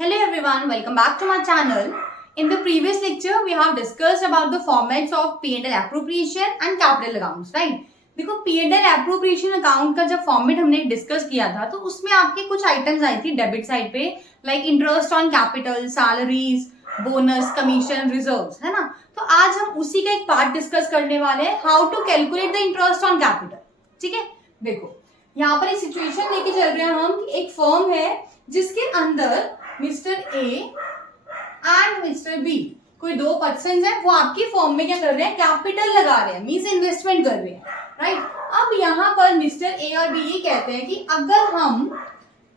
Hello everyone, welcome back to my channel. In the previous lecture, we have discussed about the formats of P&L appropriation and capital accounts, right? देखो P&L appropriation account का जब format हमने discuss किया था तो उसमें आपके कुछ आइटम्स आई थी डेबिट साइड पे, like interest on capital, salaries, bonus, commission, reserves, है ना। तो आज हम उसी का एक पार्ट डिस्कस करने वाले हैं, how to calculate the interest on capital. ठीक है, देखो यहाँ पर एक सिचुएशन लेके चल रहे हैं हम। एक फर्म है जिसके अंदर mister A and mister B, कोई दो पर्सन है, वो आपकी फर्म में क्या कर रहे हैं, कैपिटल लगा रहे हैं, मींस इन्वेस्टमेंट कर रहे हैं, राइट। अब यहाँ पर मिस्टर ए और बी ये कहते हैं कि अगर हम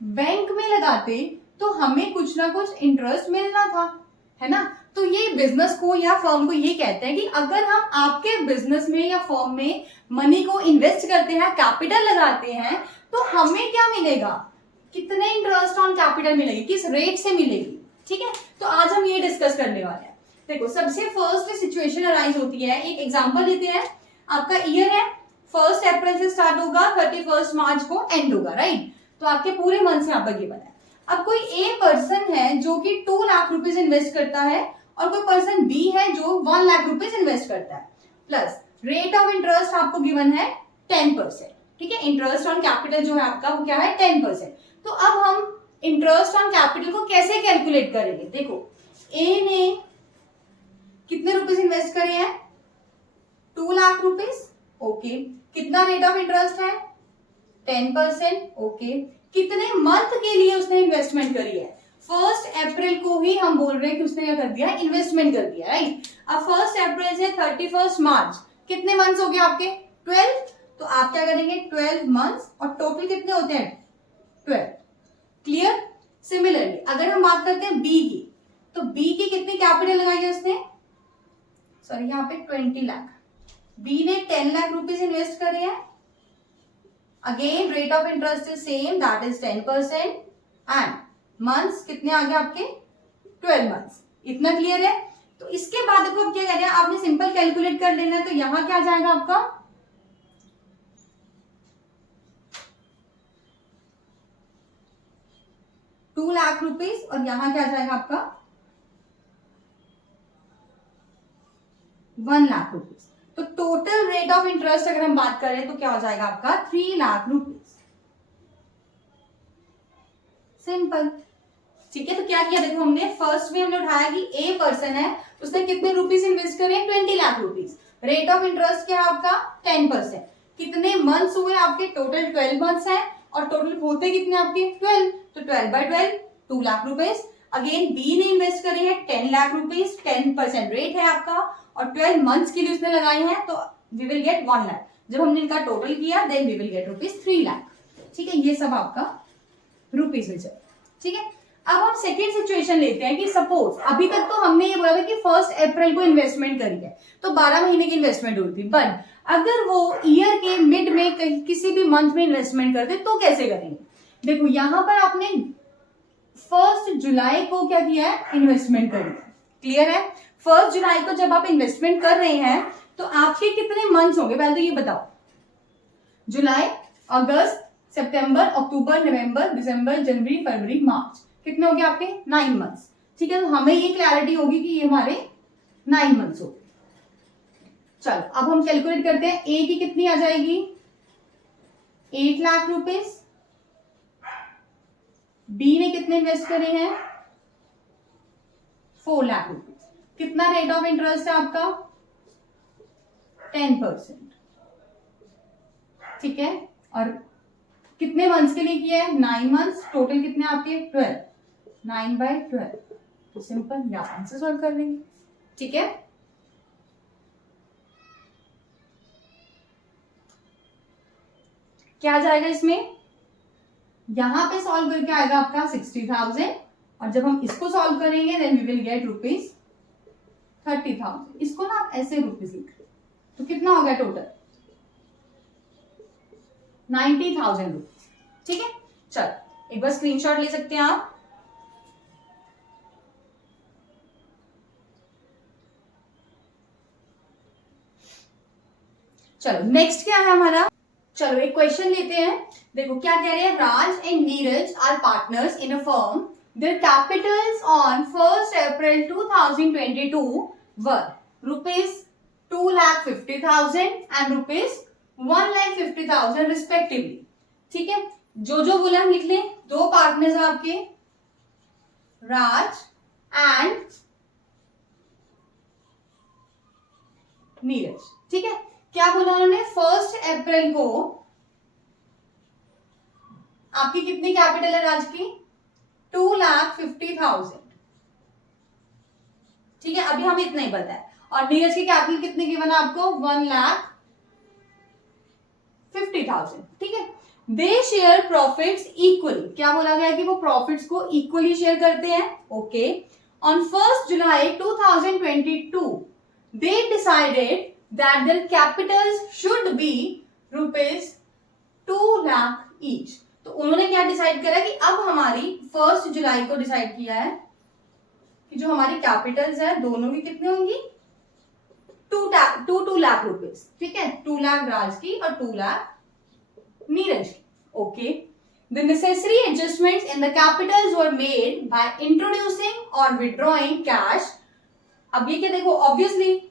बैंक में लगाते तो हमें कुछ ना कुछ इंटरेस्ट मिलना था, है ना। तो ये बिजनेस को या फर्म को ये कहते हैं कि अगर हम आपके बिजनेस में या फर्म में मनी को इन्वेस्ट करते हैं, कैपिटल लगाते हैं, तो हमें क्या मिलेगा, कितने इंटरेस्ट ऑन कैपिटल मिलेगी, किस रेट से मिलेगी। ठीक है, तो आज हम ये डिस्कस करने वाले हैं। देखो सबसे फर्स्ट सिचुएशन अराइज होती है, एक एग्जांपल लेते हैं। आपका ईयर है, 1 अप्रैल से स्टार्ट होगा, 31 मार्च को एंड होगा, राइट। तो आपके पूरे मंथ यहाँ पर गिवन है। अब कोई ए पर्सन है जो कि 2 लाख रुपीज इन्वेस्ट करता है और कोई पर्सन बी है जो 1 लाख रुपीज इन्वेस्ट करता है, प्लस रेट ऑफ इंटरेस्ट आपको गिवन है 10%। ठीक है, इंटरेस्ट ऑन कैपिटल जो है आपका वो क्या है, 10%। तो अब हम इंटरेस्ट ऑन कैपिटल को कैसे कैलकुलेट करेंगे। देखो ए ने कितने रुपीज इन्वेस्ट करे हैं, 2 लाख रुपीज, ओके। कितना रेट ऑफ इंटरेस्ट है, 10%, ओके। कितने मंथ के लिए उसने इन्वेस्टमेंट करी है, 1 अप्रैल को ही हम बोल रहे हैं कि उसने क्या कर दिया, इन्वेस्टमेंट कर दिया, राइट। अब 1 अप्रैल से 31 मार्च कितने मंथ्स हो गए आपके, 12। तो आप क्या करेंगे, 12 मंथ्स, और टोटल कितने होते हैं, 12। क्लियर। सिमिलरली अगर हम बात करते हैं बी की, तो बी की कितनी कैपिटल लगाई है उसने, सॉरी यहाँ पे 20 लाख। बी ने 10 लाख रुपीज इन्वेस्ट करे हैं। Again rate of interest is same, that is 10%, and months कितने आ गए आपके, 12 मंथ्स। इतना क्लियर है। तो इसके बाद देखो अब क्या कह रहे हैं, आपने सिंपल कैलकुलेट कर लेना है। तो यहां क्या जाएगा आपका, 2 लाख रुपीज, और यहां क्या जाएगा आपका 1 लाख रुपीज। तो टोटल रेट ऑफ इंटरेस्ट अगर हम बात करें तो क्या हो जाएगा आपका 3 लाख रुपीज। सिंपल। ठीक है, तो क्या किया, देखो हमने फर्स्ट में हमने उठाया कि ए पर्सन है, उसने कितने रुपीज इन्वेस्ट करे, 20 lakh rupees. Rate of interest क्या है आपका 10%। कितने मंथ्स हुए आपके, टोटल 12 मंथ्स है, और टोटल होते कितने आपके 12। तो 12/12 2 लाख रुपीज। अगेन बी ने इन्वेस्ट करे हैं 10 लाख रुपीज, 10% रेट है आपका, और 12 मंथ्स के लिए उसने लगाए हैं, तो वी विल गेट 1 लाख। जब हमने इनका टोटल किया then we will get rupees 3 lakh. ठीक है, ये सब आपका रुपीज में चल। ठीक है, अब हम सेकेंड सिचुएशन लेते हैं कि सपोज अभी तक तो हमने ये बोला था कि 1 अप्रैल को इन्वेस्टमेंट करी है, तो 12 महीने की इन्वेस्टमेंट हुई थी। बट अगर वो ईयर के मिड में कहीं किसी भी मंथ में इन्वेस्टमेंट करते तो कैसे करेंगे। देखो यहां पर आपने 1 जुलाई को क्या किया है, इन्वेस्टमेंट करी है। क्लियर है। 1 जुलाई को जब आप इन्वेस्टमेंट कर रहे हैं तो आपके कितने मंथ्स होंगे, पहले तो ये बताओ। जुलाई, अगस्त, सितंबर, अक्टूबर, नवंबर, दिसंबर, जनवरी, फरवरी, मार्च, कितने हो गए आपके 9 मंथ्स। ठीक है, तो हमें ये क्लैरिटी होगी कि ये हमारे 9 मंथ्स हो। चलो अब हम कैलकुलेट करते हैं, ए की कितनी आ जाएगी, 8 लाख रुपीज। बी ने कितने इन्वेस्ट करे हैं, 4 लाख रुपीज। कितना रेट ऑफ इंटरेस्ट है आपका, 10%। ठीक है, और कितने मंथ्स के लिए किया है, 9 मंथ्स। टोटल कितने आपके 12, 9/12। तो सिंपल या आंसर सॉल्व कर लेंगे। ठीक है, क्या जाएगा इसमें, यहां पे सॉल्व करके आएगा आपका 60,000, और जब हम इसको सॉल्व करेंगे then we will get rupees 30,000। इसको ना आप ऐसे रुपीज लिख, तो कितना हो गया टोटल 90,000 रुपीज। ठीक है, चलो एक बार स्क्रीनशॉट ले सकते हैं आप। चलो नेक्स्ट क्या है हमारा, चलो एक क्वेश्चन लेते हैं। देखो क्या कह रहे हैं, Raj and Neeraj are partners in a firm their capitals on 1st April 2022 were rupees 2,50,000 and rupees 1,50,000 respectively. ठीक है, जो जो बोला हम लिख लें. दो पार्टनर्स आपके राज एंड नीरज. ठीक है, क्या बोला उन्होंने? 1 अप्रैल को आपकी कितनी कैपिटल है राज की? 2,50,000. ठीक है, अभी हमें इतना ही पता है. और नीरज की कैपिटल कितनी गिवन है आपको? 1,50,000. ठीक है, दे शेयर प्रॉफिट्स इक्वली. क्या बोला गया कि वो प्रॉफिट्स को इक्वली शेयर करते हैं. Okay, on 1 July 2022 they decided that their capitals should be rupees 2 lakh each. तो उन्होंने क्या डिसाइड करा कि अब हमारी 1 जुलाई को डिसाइड किया है कि जो हमारी कैपिटल्स है दोनों की कितनी होंगी? 2 लाख रुपीज. ठीक है, 2 लाख राज की और 2 लाख नीरज की. Okay, the necessary adjustments in the capitals were made by introducing or withdrawing cash. अब ये क्या देखो, ऑब्वियसली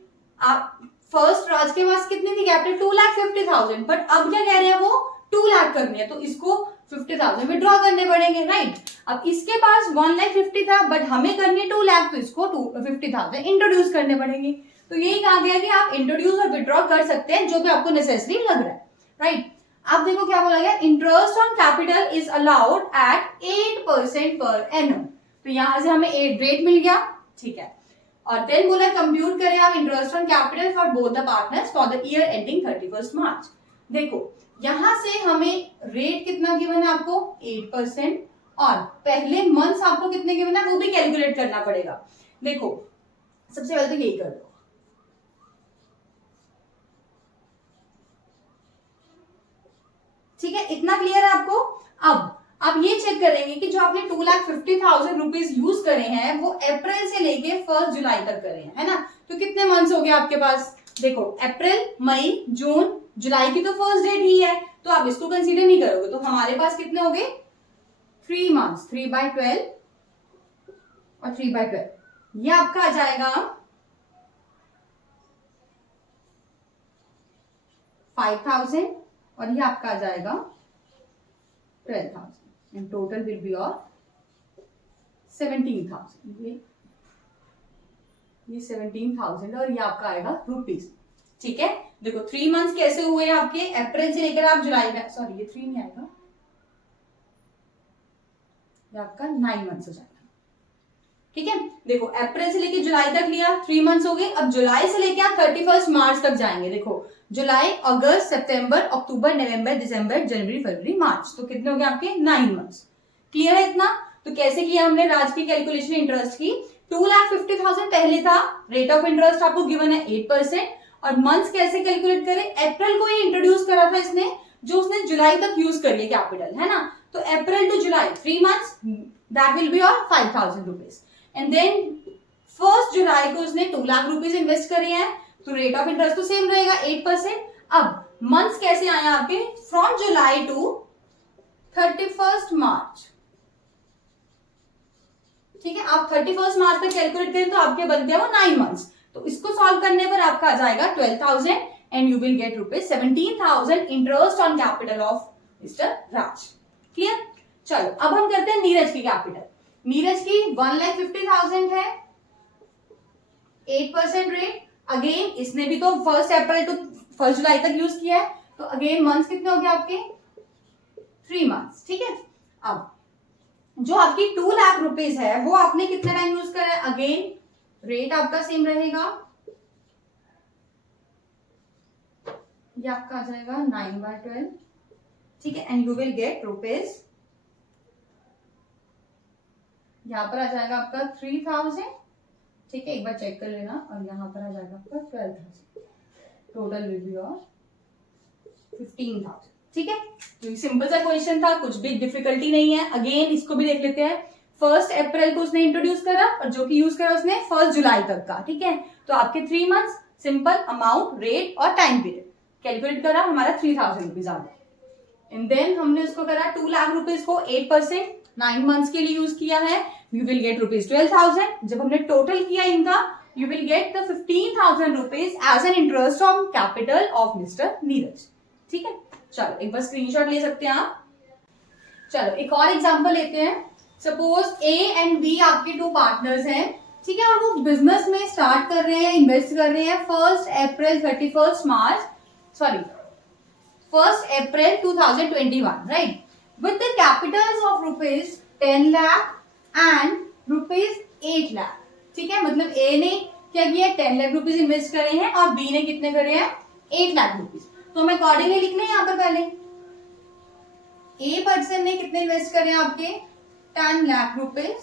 आप फर्स्ट राज के पास कितनी थी कैपिटल? 2,50,000. बट अब क्या कह रहे हैं वो? 2 लाख करनी है, तो इसको 50,000 विड्रॉ करने पड़ेंगे. राइट, अब इसके पास 1,50,000 था बट हमें करनी है 2 लाख, तो इसको 50,000 इंट्रोड्यूस करने पड़ेंगे. तो यही कहा गया कि आप इंट्रोड्यूस और विड्रॉ कर सकते हैं जो भी आपको नेसेसरी लग रहा है. राइट, अब देखो क्या बोला गया? Interest on capital is allowed at 8% per annum. तो यहां से हमें 8 रेट मिल गया. ठीक है, और देन बोला कंप्यूट करें आप interest on capital for both the partners for the year ending 31 मार्च. देखो यहां से हमें रेट कितना गिवन है आपको? 8%. और पहले मंथ्स आपको कितने गिवन है वो भी कैलकुलेट करना पड़ेगा. देखो सबसे पहले तो यही कर लो. ठीक है, इतना क्लियर है आपको? अब आप ये चेक करेंगे कि जो आपने 2,50,000 रुपीज यूज करे हैं वो अप्रैल से लेके 1 जुलाई तक करे हैं, है ना? तो कितने मंथ्स हो गए आपके पास? देखो अप्रैल, मई, जून, जुलाई की तो फर्स्ट डेट ही है, तो आप इसको कंसीडर नहीं करोगे. तो हमारे पास कितने हो गए? 3 मंथ्स. 3/12 और 3/12 ये आपका आ जाएगा 5,000 और ये आपका आ जाएगा 12,000. and total will be your 17,000. ये 17,000 और ये आपका आएगा रुपीज. ठीक है, देखो 3 मंथ्स कैसे हुए आपके? अप्रैल से लेकर आप जुलाई में, सॉरी ये 3 नहीं आएगा, ये आपका 9 मंथ्स हो जाएगा. ठीक है, देखो अप्रैल से लेकर जुलाई तक लिया, 3 मंथ्स हो गए. अब जुलाई से लेकर आप 31 मार्च तक जाएंगे. देखो जुलाई, अगस्त, सितंबर, अक्टूबर, नवंबर, दिसंबर, जनवरी, फरवरी, मार्च, तो कितने हो गए आपके? 9 मंथ्स. क्लियर है इतना? तो कैसे किया हमने राज की कैलकुलेशन इंटरेस्ट की? 2,50,000 पहले था, रेट ऑफ इंटरेस्ट आपको गिवन है 8%. और मंथ्स कैसे कैलकुलेट करें? अप्रैल को ही इंट्रोड्यूस करा था इसने, जो उसने जुलाई तक यूज करिए कैपिटल, है ना? तो April to July 3 months, that will be your 5,000 rupees. And then 1 जुलाई को उसने 2 लाख रुपीज इन्वेस्ट करे हैं, तो रेट ऑफ इंटरेस्ट तो सेम रहेगा 8%. अब मंथ्स कैसे आए आपके? From July to 31 March. ठीक है, आप 31 मार्च तक कैलकुलेट करें तो आपके बनते हैं वो 9 मंथ्स. तो इसको सॉल्व करने पर आपका आ जाएगा 12,000 and you will get rupees 17,000 interest on capital of mister Raj. Clear? चलो अब हम करते हैं नीरज की कैपिटल. नीरज की 1,50,000 है, 8% रेट. अगेन इसने भी तो 1 अप्रैल टू 1 जुलाई तक यूज किया है, तो अगेन मंथ्स कितने हो गए आपके? 3 मंथ्स. ठीक है, अब जो आपकी 2 लाख रुपीज है वो आपने कितना टाइम यूज करा है? अगेन रेट आपका सेम रहेगा, ये आपका आ जाएगा 9/12. ठीक है, and you will get rupees, यहां पर आ जाएगा आपका 3,000. ठीक है, एक बार चेक कर लेना. और यहाँ पर आ जाएगा आपका 12,000. Total will be your 15,000. ठीक है, तो सिंपल सा क्वेश्चन था, कुछ भी डिफिकल्टी नहीं है. अगेन इसको भी देख लेते हैं. 1 अप्रैल को उसने इंट्रोड्यूस करा और जो कि यूज करा उसने 1 जुलाई तक का. ठीक है, तो आपके 3 मंथ्स, सिंपल अमाउंट, रेट और टाइम पीरियड कैलकुलेट करा, हमारा 3,000 रुपीज आ गया. एंड देन हमने उसको करा 2 लाख रुपीज को 8%, 9 मंथ्स के लिए यूज किया है, यू विल गेट ₹12,000. जब हमने टोटल किया इनका, you will get the ₹15,000 as an interest on capital of mister Neeraj. ठीक है, चलो एक बार स्क्रीनशॉट ले सकते हैं आप. चलो एक और एग्जांपल लेते हैं. सपोज ए एंड बी आपके 2 पार्टनर्स हैं, ठीक है, और वो बिजनेस में स्टार्ट कर रहे हैं, इन्वेस्ट कर रहे हैं 1 अप्रैल 1 अप्रैल 2021, right, with the capitals of ₹10 lakh and ₹8 lakh. ठीक है, मतलब ए ने क्या किया, 10 लाख रुपीज इन्वेस्ट करे हैं और बी ने कितने करे हैं, 8 लाख रुपीज. तो हमें अकॉर्डिंगली लिखना है यहाँ पर पहले ए पर्सन ने कितने इन्वेस्ट करे हैं आपके 10 लाख रुपीज.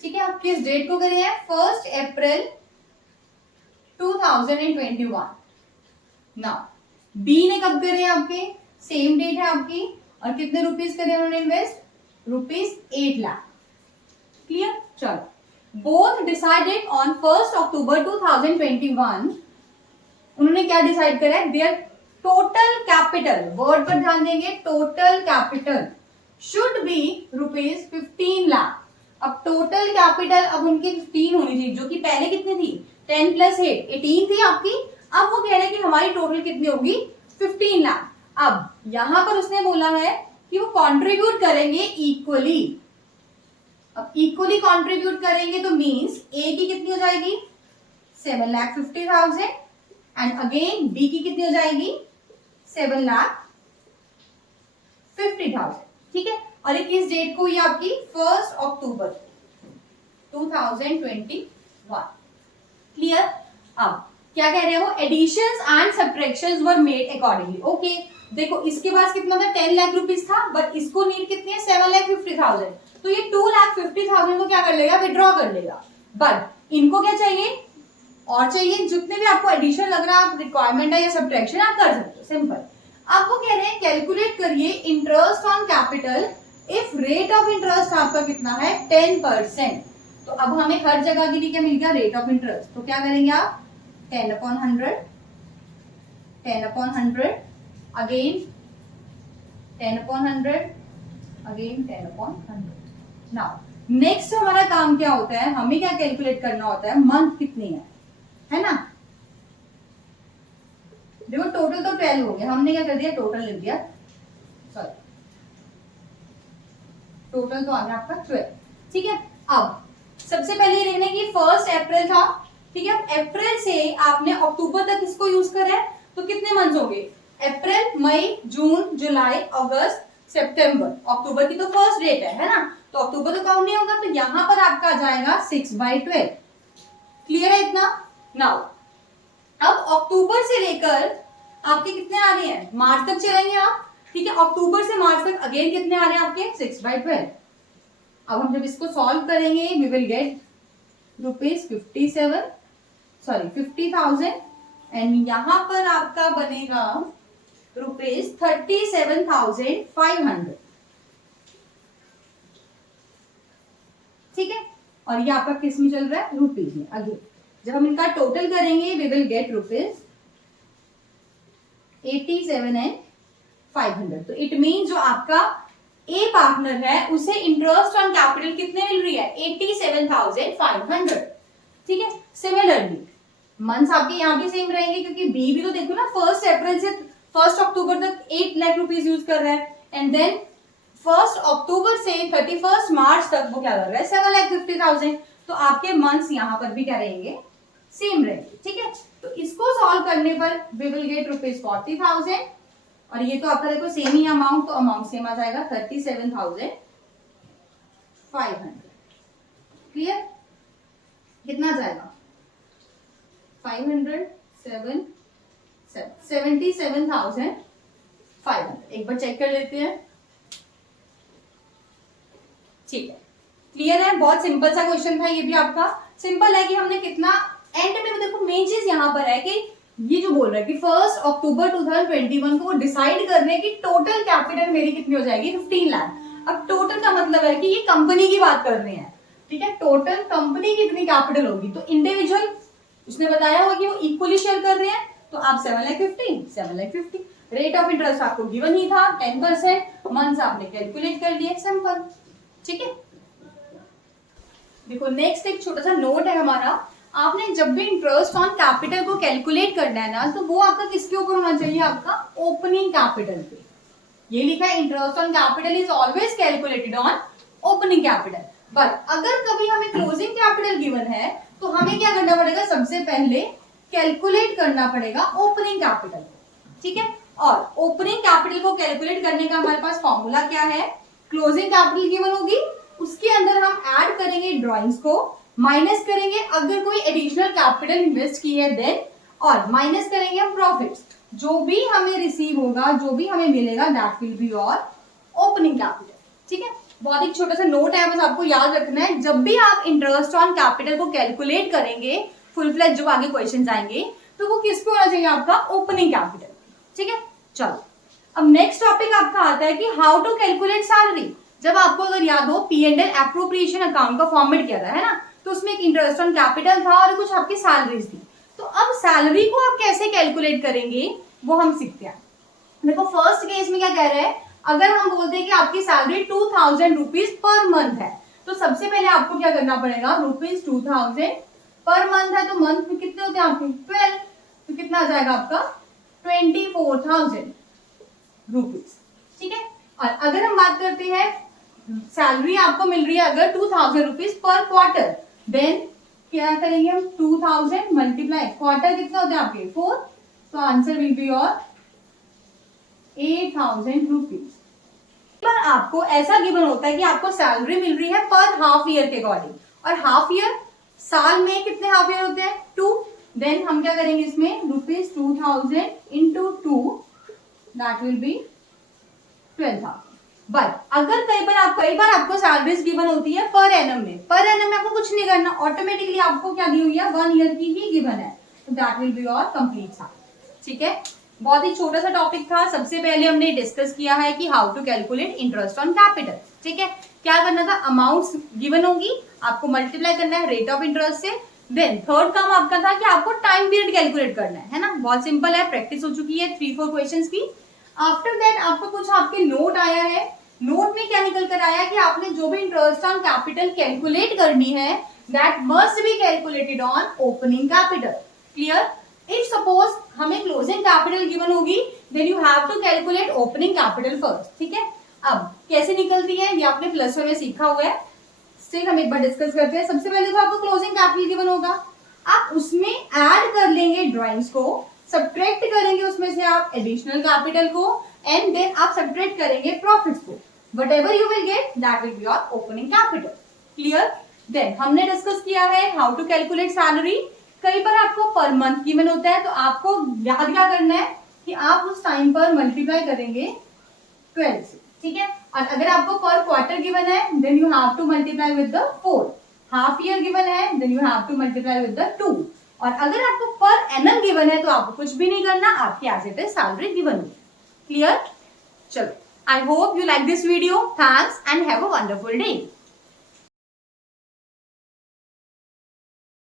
ठीक है, आप किस डेट को करे हैं, 1 अप्रैल 2021. नाउ बी ने कब करे हैं आपके, सेम डेट है आपकी, और कितने रुपीज करे उन्होंने इन्वेस्ट, ₹8 लाख. क्लियर. चलो बोथ डिसाइडेड ऑन 1 अक्टूबर 2021. उन्होंने क्या डिसाइड करा है, देयर टोटल कैपिटल, वर्ड पर ध्यान देंगे, total capital should be ₹15 lakh. अब टोटल कैपिटल अब उनकी 15 होनी चाहिए, जो कि पहले कितनी थी, 10 + 8 18 थी आपकी. अब वो कह रहे हैं कि हमारी टोटल कितनी होगी, 15 लाख. अब यहां पर उसने बोला है कि वो कंट्रीब्यूट करेंगे इक्वली. अब इक्वली कंट्रीब्यूट करेंगे तो मींस ए की कितनी हो जाएगी, 7,50,000 एंड अगेन बी की कितनी हो जाएगी, 7,50,000. ठीक है, और ये किस डेट को, ये आपकी 1 अक्टूबर 2021. क्लियर. अब क्या कह रहे हैं वो, additions and subtractions were made accordingly. Okay, देखो इसके पास कितना था, 10 लाख रुपीज था, बट इसको नीड कितनी है, 7,50,000. तो ये 2,50,000 को क्या कर लेगा, विड्रॉ कर लेगा. बट इनको क्या चाहिए, और चाहिए, जितने भी आपको एडिशन लग रहा है, रिक्वायरमेंट है या सब्ट्रैक्शन आप कर सकते हो, सिंपल. अब वो कह रहे हैं कैलकुलेट करिए interest on capital if rate of interest आपका कितना है, 10%. तो अब हमें हर जगह के लिए क्या मिल गया, रेट ऑफ इंटरेस्ट. तो क्या करेंगे आप, 10/100, 10/100, अगेन 10/100, अगेन 10/100. नाउ नेक्स्ट हमारा काम क्या होता है, हमें क्या कैलकुलेट करना होता है, मंथ कितने है ना. देखो टोटल तो 12 हो गया, हमने क्या कर दिया, टोटल लिख दिया, सॉरी टोटल तो आ गया आपका 12. ठीक है, अब सबसे पहले लिखने की 1 अप्रैल था. ठीक है, अप्रैल से आपने अक्टूबर तक इसको यूज करा है, तो कितने मंथ्स होंगे, अप्रैल, मई, जून, जुलाई, अगस्त, सितंबर. अक्टूबर की तो फर्स्ट डेट है ना, तो अक्टूबर तो काउंट नहीं होगा, तो यहां पर आपका आ जाएगा 6/12. क्लियर है इतना. नाउ अब अक्टूबर से लेकर आपके कितने आ रहे हैं, मार्च तक चलेंगे आप. ठीक है, अक्टूबर से मार्च तक अगेन कितने आ रहे हैं आपके, 6/12. अब हम जब इसको सॉल्व करेंगे, वी विल गेट ₹50,000 एंड यहां पर आपका बनेगा ₹37,500. ठीक है, और ये आपका किस में चल रहा है, रुपीज में. अगेन जब हम इनका टोटल करेंगे, वी विल गेट ₹87,500. तो इट मीन जो आपका ए पार्टनर है उसे इंटरेस्ट ऑन कैपिटल कितने मिल रही है, 87,500. ठीक है, सिमिलरली मंथ्स आपके यहाँ भी सेम रहेंगे, क्योंकि बी भी तो देखो ना, 1 अप्रैल से 1 अक्टूबर तक 8 लाख रुपीज यूज कर रहा है, एंड देन 1 अक्टूबर से 31 मार्च तक वो क्या कर रहा है, 7,50,000. तो आपके मंथ्स यहाँ पर भी क्या रहेंगे, सेम रहेंगे. ठीक है, तो इसको सॉल्व करने पर वी विल गेट ₹40,000, और ये तो आपका देखो सेम ही अमाउंट, तो अमाउंट सेम आ जाएगा 37,500. क्लियर. कितना जाएगा, 500, 77,500. एक बार चेक कर लेते हैं. ठीक है, क्लियर है. बहुत सिंपल सा क्वेश्चन था ये भी आपका. सिंपल है कि हमने कितना, एंड में देखो मेन चीज यहाँ पर है कि ये जो बोल रहा है कि 1 अक्टूबर 2021 को वो डिसाइड कर रहे हैं कि टोटल कैपिटल मेरी कितनी हो जाएगी, 15 लाख. अब टोटल का मतलब है कि ये कंपनी की बात कर रहे हैं. ठीक है, टोटल कंपनी की कितनी कैपिटल होगी, तो इंडिविजुअल उसने बताया होगा कि वो इक्वली शेयर कर रहे हैं, तो आप 7,50,000, रेट ऑफ इंटरेस्ट आपको गिवन ही था 10%, मंथ्स आपने कैलकुलेट कर लिए, सिंपल। ठीक है, देखो नेक्स्ट एक छोटा सा नोट है हमारा, आपने जब भी इंटरेस्ट ऑन कैपिटल को कैलकुलेट करना है ना, तो वो आपका किसके ऊपर होना चाहिए, आपका ओपनिंग कैपिटल पे। ये लिखा है interest on capital is always calculated on opening capital, but अगर कभी हमें क्लोजिंग कैपिटल गिवन है तो हमें क्या करना पड़ेगा, सबसे पहले कैलकुलेट करना पड़ेगा ओपनिंग कैपिटल। ठीक है, और ओपनिंग कैपिटल को कैलकुलेट करने का हमारे पास फॉर्मूला क्या है, क्लोजिंग कैपिटल गिवन होगी, उसके अंदर हम ऐड करेंगे ड्रॉइंग्स को, माइनस करेंगे अगर कोई एडिशनल कैपिटल इन्वेस्ट की है देन, और माइनस करेंगे हम प्रॉफिट्स, जो भी हमें रिसीव होगा, जो भी हमें मिलेगा, that will be your opening capital. ठीक है, बहुत एक छोटा सा नोट है, बस आपको याद रखना है, जब भी आप इंटरेस्ट ऑन कैपिटल को कैलकुलेट करेंगे, फुल फ्लैश जो आगे क्वेश्चन आएंगे, तो वो किस पे होना चाहिए, आपका ओपनिंग कैपिटल। ठीक है, चलो अब नेक्स्ट टॉपिक आपका आता है कि हाउ टू कैलकुलेट सैलरी। जब आपको अगर याद हो P&L एप्रोप्रिएशन अकाउंट का फॉर्मेट किया था, है ना, तो उसमें एक इंटरेस्ट ऑन कैपिटल था और कुछ आपकी सैलरीज थी। तो अब सैलरी को आप कैसे कैलकुलेट करेंगे वो हम सीखते हैं। देखो फर्स्ट केस में क्या कह रहे हैं, अगर हम बोलते हैं कि आपकी सैलरी 2000 रुपीज पर मंथ है, तो सबसे पहले आपको क्या करना पड़ेगा, रुपीज 2000 पर मंथ है, तो मंथ में कितने होते हैं आपके 12, तो कितना आ जाएगा आपका 24,000 रुपीज। ठीक है, और अगर हम बात करते हैं सैलरी आपको मिल रही है अगर 2000 रुपीज पर क्वार्टर, देन क्या करेंगे हम 2000 मल्टीप्लाई, क्वार्टर कितने होते हैं आपके 4, तो answer will be your 8000 rupees. पर आपको ऐसा गिवन होता है कि आपको सैलरी मिल रही है पर हाफ ईयर के अकॉर्डिंग, और हाफ ईयर साल में कितने हाफ ईयर होते हैं 2, देन हम क्या करेंगे इसमें rupees 2000 into 2, that will B 12,000। But अगर कई बार आपको सैलरीज गिवन होती है पर एनम में, पर एनम में आपको कुछ नहीं करना, ऑटोमेटिकली आपको क्या दी हुई है 1 ईयर की ही गिवन है, तो that will be your complete salary. ठीक है, बहुत ही छोटा सा टॉपिक था, सबसे पहले हमने डिस्कस किया है कि how to calculate interest on capital. ठीक है, क्या करना था, अमाउंट्स गिवन होगी, आपको मल्टीप्लाई करना है रेट ऑफ इंटरेस्ट से, देन थर्ड काम आपका था कि आपको टाइम पीरियड कैलकुलेट करना है ना, बहुत सिंपल है, प्रैक्टिस हो चुकी है 3-4 क्वेश्चंस की। आफ्टर दैट आपको कुछ आपके नोट आया है, नोट में क्या निकल कर आया कि आपने जो भी इंटरेस्ट ऑन कैपिटल कैलकुलेट करनी है that must be calculated on opening capital. Clear, if suppose हमें क्लोजिंग कैपिटल गिवन होगी then you have to calculate opening capital first. ठीक है, अब कैसे निकलती है ये आपने प्लस 1 में सीखा हुआ है, स्टिल हम एक बार डिस्कस करते हैं। सबसे पहले तो आपको क्लोजिंग कैपिटल गिवन होगा, आप उसमें ऐड कर लेंगे ड्रॉइंग्स को, सब्ट्रैक्ट करेंगे उसमें से आप एडिशनल कैपिटल को, एंड देन आप सब्ट्रैक्ट करेंगे प्रॉफिट्स को, whatever you will get that will be your opening capital. Clear? Then हमने डिस्कस किया है how to calculate salary। कई बार आपको पर मंथ गिवन होता है, तो आपको याद क्या करना है कि आप उस टाइम पर मल्टीप्लाई करेंगे 12 से। ठीक है, और अगर आपको पर क्वार्टर गिवन है then you have to multiply with the 4, half year given है then you have to multiply with the 2, और अगर आपको पर एनम गिवन है तो आपको कुछ भी नहीं करना, आपकी as it is salary given होगी। क्लियर, चलो I hope you like this video. Thanks and have a wonderful day.